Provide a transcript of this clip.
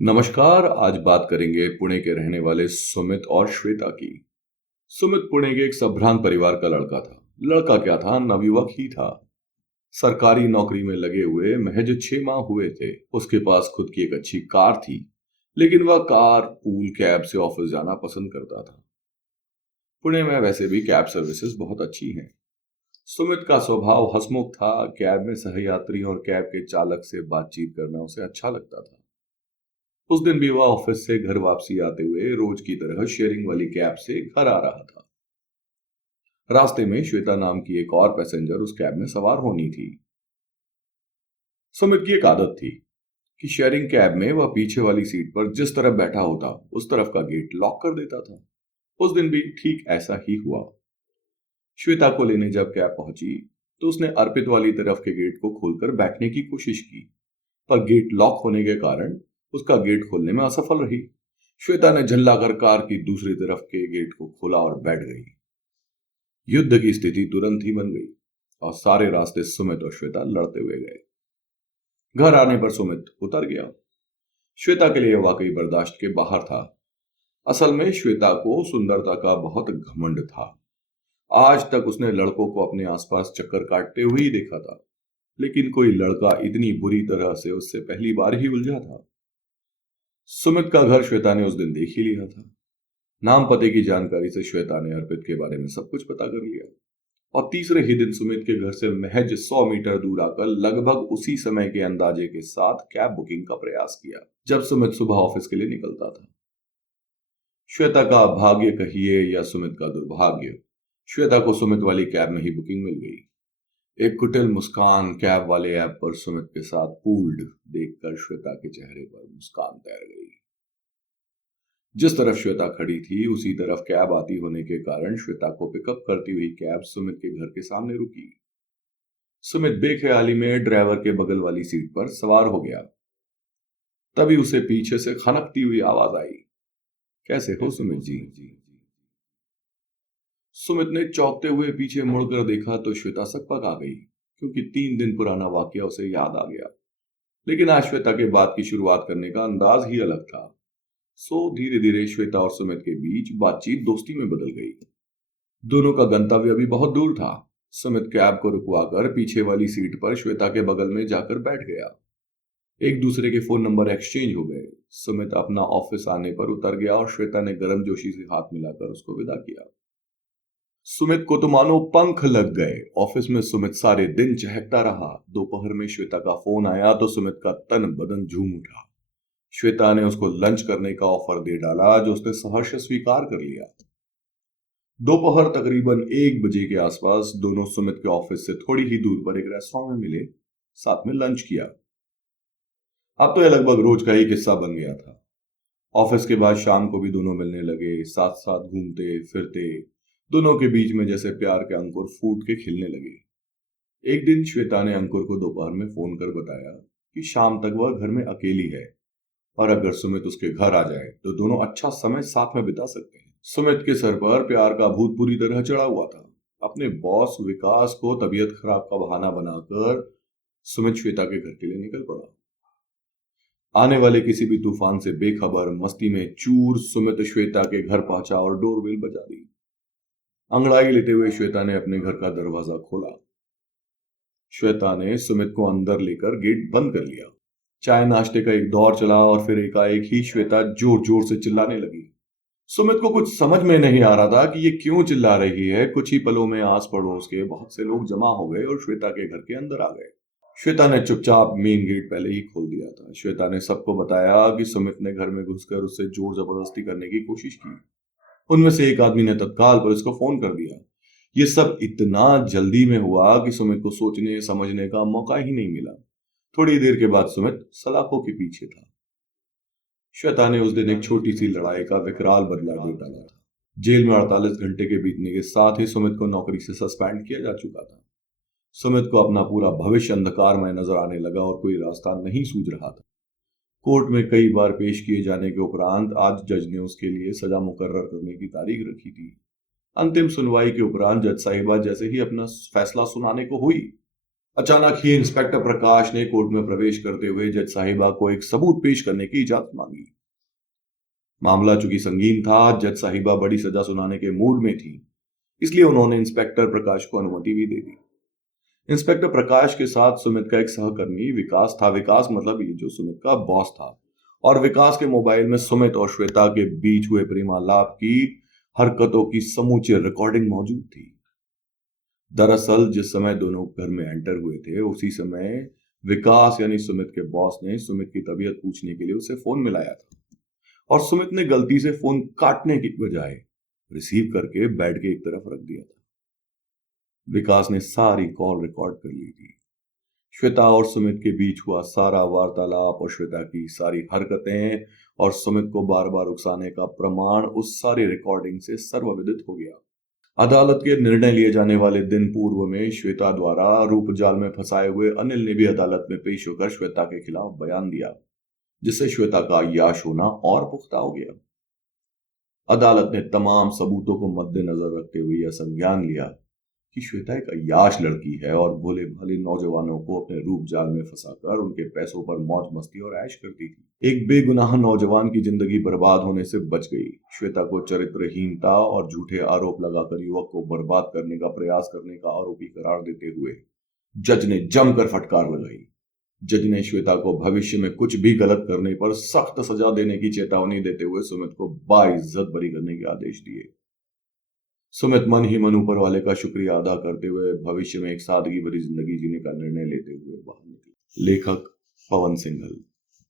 नमस्कार। आज बात करेंगे पुणे के रहने वाले सुमित और श्वेता की। सुमित पुणे के एक संभ्रांत परिवार का लड़का था। लड़का क्या था, नवयुवक ही था। सरकारी नौकरी में लगे हुए महज 6 माह हुए थे। उसके पास खुद की एक अच्छी कार थी, लेकिन वह कार पूल कैब से ऑफिस जाना पसंद करता था। पुणे में वैसे भी कैब सर्विसेज बहुत अच्छी हैं। सुमित का स्वभाव हंसमुख था। कैब में सहयात्री और कैब के चालक से बातचीत करना उसे अच्छा लगता था। उस दिन भी वह ऑफिस से घर वापसी आते हुए रोज की तरह शेयरिंग वाली कैब से घर आ रहा था। रास्ते में श्वेता नाम की एक और पैसेंजर उस कैब में सवार होनी थी। सुमित की एक आदत थी कि शेयरिंग कैब में वह पीछे वाली सीट पर जिस तरफ बैठा होता उस तरफ का गेट लॉक कर देता था। उस दिन भी ठीक ऐसा ही हुआ। श्वेता को लेने जब कैब पहुंची तो उसने अर्पित वाली तरफ के गेट को खोलकर बैठने की कोशिश की, पर गेट लॉक होने के कारण उसका गेट खोलने में असफल रही। श्वेता ने झल्लाकर कार की दूसरी तरफ के गेट को खोला और बैठ गई। युद्ध की स्थिति तुरंत ही बन गई और सारे रास्ते सुमित और श्वेता लड़ते हुए गए। घर आने पर सुमित उतर गया। श्वेता के लिए वाकई बर्दाश्त के बाहर था। असल में श्वेता को सुंदरता का बहुत घमंड था। आज तक उसने लड़कों को अपने आसपास चक्कर काटते हुए ही देखा था, लेकिन कोई लड़का इतनी बुरी तरह से उससे पहली बार ही उलझा था। सुमित का घर श्वेता ने उस दिन देख ही लिया था। नाम पते की जानकारी से श्वेता ने अर्पित के बारे में सब कुछ पता कर लिया और तीसरे ही दिन सुमित के घर से महज 100 मीटर दूर आकर लगभग उसी समय के अंदाजे के साथ कैब बुकिंग का प्रयास किया जब सुमित सुबह ऑफिस के लिए निकलता था। श्वेता का भाग्य कहिए या सुमित का दुर्भाग्य, श्वेता को सुमित वाली कैब में ही बुकिंग मिल गई। एक कुटिल मुस्कान कैब वाले ऐप पर सुमित के साथ पूल्ड देखकर श्वेता के चेहरे पर मुस्कान तैर गई। जिस तरफ श्वेता खड़ी थी उसी तरफ कैब आती होने के कारण श्वेता को पिकअप करती हुई कैब सुमित के घर के सामने रुकी। सुमित बेख्याली में ड्राइवर के बगल वाली सीट पर सवार हो गया। तभी उसे पीछे से खनकती हुई आवाज आई, कैसे हो सुमित जी? सुमित ने चौंकते हुए पीछे मुड़कर देखा तो श्वेता सकपक आ गई, क्योंकि 3 दिन पुराना वाकया उसे याद आ गया। लेकिन आज श्वेता के बात की शुरुआत करने का अंदाज ही अलग था। सो धीरे धीरे श्वेता और सुमित के बीच बातचीत दोस्ती में बदल गई। दोनों का गंतव्य अभी बहुत दूर था। सुमित कैब को रुकवाकर पीछे वाली सीट पर श्वेता के बगल में जाकर बैठ गया। एक दूसरे के फोन नंबर एक्सचेंज हो गए। सुमित अपना ऑफिस आने पर उतर गया और श्वेता ने गर्मजोशी से हाथ मिलाकर उसको विदा किया। सुमित को तो मानो पंख लग गए। ऑफिस में सुमित सारे दिन चहकता रहा। दोपहर में श्वेता का फोन आया तो सुमित का तन बदन झूम उठा। श्वेता ने उसको लंच करने का ऑफर दे डाला, जो उसने सहर्ष स्वीकार कर लिया। दोपहर तकरीबन 1 बजे के आसपास दोनों सुमित के ऑफिस से थोड़ी ही दूर पर एक रेस्टोरेंट में मिले, साथ में लंच किया। अब तो यह लगभग रोज का ही किस्सा बन गया था। ऑफिस के बाद शाम को भी दोनों मिलने लगे, साथ साथ घूमते फिरते। दोनों के बीच में जैसे प्यार के अंकुर फूट के खिलने लगे। एक दिन श्वेता ने अंकुर को दोपहर में फोन कर बताया कि शाम तक वह घर में अकेली है और अगर सुमित उसके घर आ जाए तो दोनों अच्छा समय साथ में बिता सकते हैं। सुमित के सर पर प्यार का भूत पूरी तरह चढ़ा हुआ था। अपने बॉस विकास को तबीयत खराब का बहाना बनाकर सुमित श्वेता के घर के लिए निकल पड़ा। आने वाले किसी भी तूफान से बेखबर मस्ती में चूर सुमित श्वेता के घर पहुंचा और डोरबेल बजा दी। अंगड़ाई लेते हुए श्वेता ने अपने घर का दरवाजा खोला। श्वेता ने सुमित को अंदर लेकर गेट बंद कर लिया। चाय नाश्ते का एक दौर चला और फिर एकाएक ही श्वेता जोर जोर से चिल्लाने लगी। सुमित को कुछ समझ में नहीं आ रहा था कि ये क्यों चिल्ला रही है। कुछ ही पलों में आस पड़ोस के बहुत से लोग जमा हो गए और श्वेता के घर के अंदर आ गए। श्वेता ने चुपचाप मेन गेट पहले ही खोल दिया था। श्वेता ने सबको बताया कि सुमित ने घर में घुसकर उससे जोर जबरदस्ती करने की कोशिश की। उनमें से एक आदमी ने तत्काल पुलिस को फोन कर दिया। ये सब इतना जल्दी में हुआ कि सुमित को सोचने समझने का मौका ही नहीं मिला। थोड़ी देर के बाद सुमित सलाखों के पीछे था। श्वेता ने उस दिन एक छोटी सी लड़ाई का विकराल बदला ले डाला था। जेल में 48 घंटे के बीतने के साथ ही सुमित को नौकरी से सस्पेंड किया जा चुका था। सुमित को अपना पूरा भविष्य अंधकारमय नजर आने लगा और कोई रास्ता नहीं सूझ रहा था। कोर्ट में कई बार पेश किए जाने के उपरांत आज जज ने उसके लिए सजा मुकर्रर करने की तारीख रखी थी। अंतिम सुनवाई के उपरांत जज साहिबा जैसे ही अपना फैसला सुनाने को हुई, अचानक ही इंस्पेक्टर प्रकाश ने कोर्ट में प्रवेश करते हुए जज साहिबा को एक सबूत पेश करने की इजाजत मांगी। मामला चूंकि संगीन था, जज साहिबा बड़ी सजा सुनाने के मूड में थी, इसलिए उन्होंने इंस्पेक्टर प्रकाश को अनुमति भी दे दी। इंस्पेक्टर प्रकाश के साथ सुमित का एक सहकर्मी विकास था। विकास मतलब ये जो सुमित का बॉस था। और विकास के मोबाइल में सुमित और श्वेता के बीच हुए प्रेमालाप की हरकतों की समूची रिकॉर्डिंग मौजूद थी। दरअसल जिस समय दोनों घर में एंटर हुए थे, उसी समय विकास यानी सुमित के बॉस ने सुमित की तबीयत पूछने के लिए उसे फोन मिलाया था और सुमित ने गलती से फोन काटने की बजाय रिसीव करके बेड के एक तरफ रख दिया था। विकास ने सारी कॉल रिकॉर्ड कर ली थी। श्वेता और सुमित के बीच हुआ सारा वार्तालाप और श्वेता की सारी हरकतें और सुमित को बार बार उकसाने का प्रमाण उस सारी रिकॉर्डिंग से सर्वविदित हो गया। अदालत के निर्णय लिए जाने वाले दिन पूर्व में श्वेता द्वारा रूप जाल में फंसाए हुए अनिल ने भी अदालत में पेश होकर श्वेता के खिलाफ बयान दिया, जिससे श्वेता का याश होना और पुख्ता हो गया। अदालत ने तमाम सबूतों को मद्देनजर रखते हुए यह संज्ञान लिया कि श्वेता एक अय्याश लड़की है और भोले भाले नौजवानों को अपने रूप जाल में फंसाकर उनके पैसों पर मौज मस्ती और ऐश करती थी। एक बेगुनाह नौजवान की जिंदगी बर्बाद होने से बच गई। श्वेता को चरित्रहीनता और झूठे आरोप लगाकर युवक को बर्बाद करने का प्रयास करने का आरोपी करार देते हुए जज ने जमकर फटकार लगाई। जज ने श्वेता को भविष्य में कुछ भी गलत करने पर सख्त सजा देने की चेतावनी देते हुए सुमित को बाइज्जत बरी करने के आदेश दिए। सुमित मन ही मन ऊपर वाले का शुक्रिया अदा करते हुए भविष्य में एक सादगी भरी जिंदगी जीने का निर्णय लेते हुए बाहर निकले। लेखक पवन सिंघल।